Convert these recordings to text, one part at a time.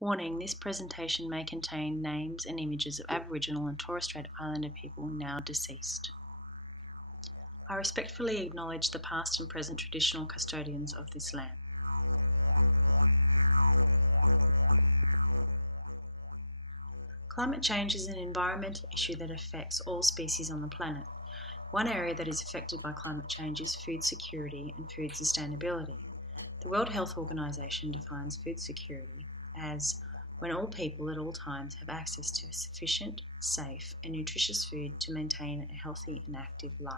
Warning: this presentation may contain names and images of Aboriginal and Torres Strait Islander people now deceased. I respectfully acknowledge the past and present traditional custodians of this land. Climate change is an environmental issue that affects all species on the planet. One area that is affected by climate change is food security and food sustainability. The World Health Organization defines food security as when all people at all times have access to sufficient, safe, and nutritious food to maintain a healthy and active life.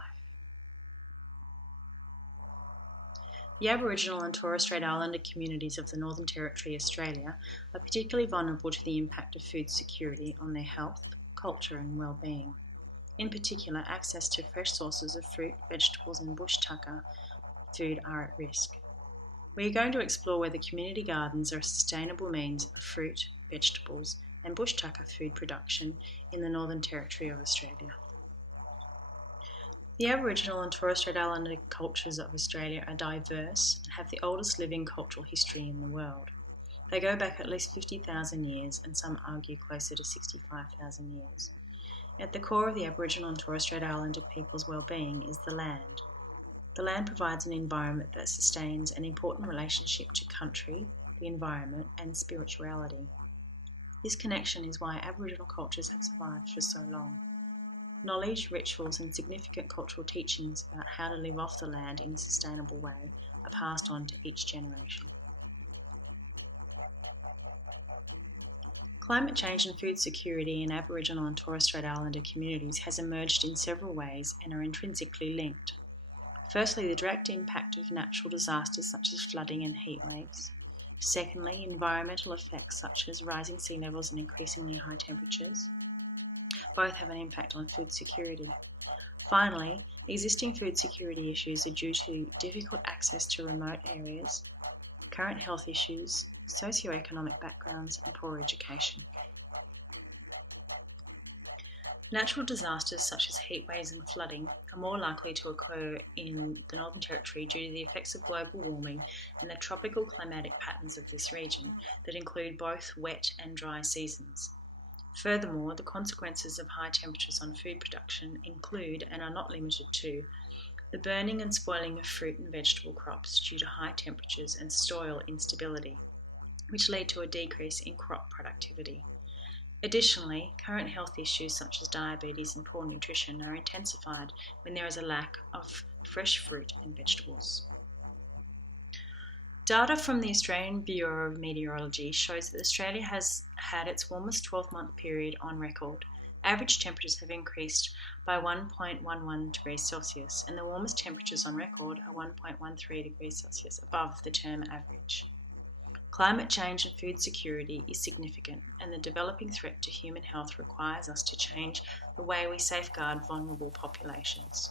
The Aboriginal and Torres Strait Islander communities of the Northern Territory, Australia, are particularly vulnerable to the impact of food security on their health, culture, and well-being. In particular, access to fresh sources of fruit, vegetables, and bush tucker food are at risk. We are going to explore whether community gardens are a sustainable means of fruit, vegetables, and bush tucker food production in the Northern Territory of Australia. The Aboriginal and Torres Strait Islander cultures of Australia are diverse and have the oldest living cultural history in the world. They go back at least 50,000 years, and some argue closer to 65,000 years. At the core of the Aboriginal and Torres Strait Islander people's well-being is the land. The land provides an environment that sustains an important relationship to country, the environment, and spirituality. This connection is why Aboriginal cultures have survived for so long. Knowledge, rituals, and significant cultural teachings about how to live off the land in a sustainable way are passed on to each generation. Climate change and food security in Aboriginal and Torres Strait Islander communities has emerged in several ways and are intrinsically linked. Firstly, the direct impact of natural disasters such as flooding and heat waves. Secondly, environmental effects such as rising sea levels and increasingly high temperatures. Both have an impact on food security. Finally, existing food security issues are due to difficult access to remote areas, current health issues, socioeconomic backgrounds, and poor education. Natural disasters such as heat waves and flooding are more likely to occur in the Northern Territory due to the effects of global warming and the tropical climatic patterns of this region that include both wet and dry seasons. Furthermore, the consequences of high temperatures on food production include, and are not limited to, the burning and spoiling of fruit and vegetable crops due to high temperatures and soil instability, which lead to a decrease in crop productivity. Additionally, current health issues such as diabetes and poor nutrition are intensified when there is a lack of fresh fruit and vegetables. Data from the Australian Bureau of Meteorology shows that Australia has had its warmest 12-month period on record. Average temperatures have increased by 1.11 degrees Celsius, and the warmest temperatures on record are 1.13 degrees Celsius above the term average. Climate change and food security is significant, and the developing threat to human health requires us to change the way we safeguard vulnerable populations.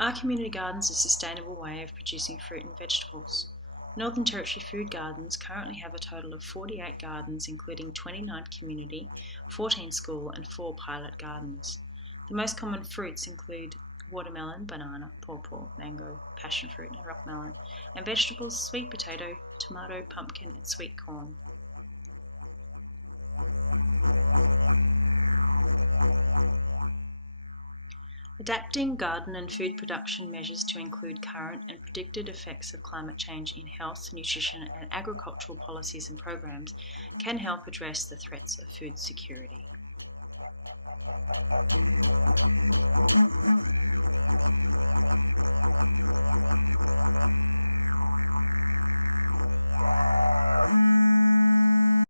Are community gardens a sustainable way of producing fruit and vegetables? Northern Territory Food Gardens currently have a total of 48 gardens, including 29 community, 14 school, and 4 pilot gardens. The most common fruits include watermelon, banana, pawpaw, mango, passion fruit, and rock melon, and vegetables, sweet potato, tomato, pumpkin, and sweet corn. Adapting garden and food production measures to include current and predicted effects of climate change in health, nutrition, and agricultural policies and programs can help address the threats of food security.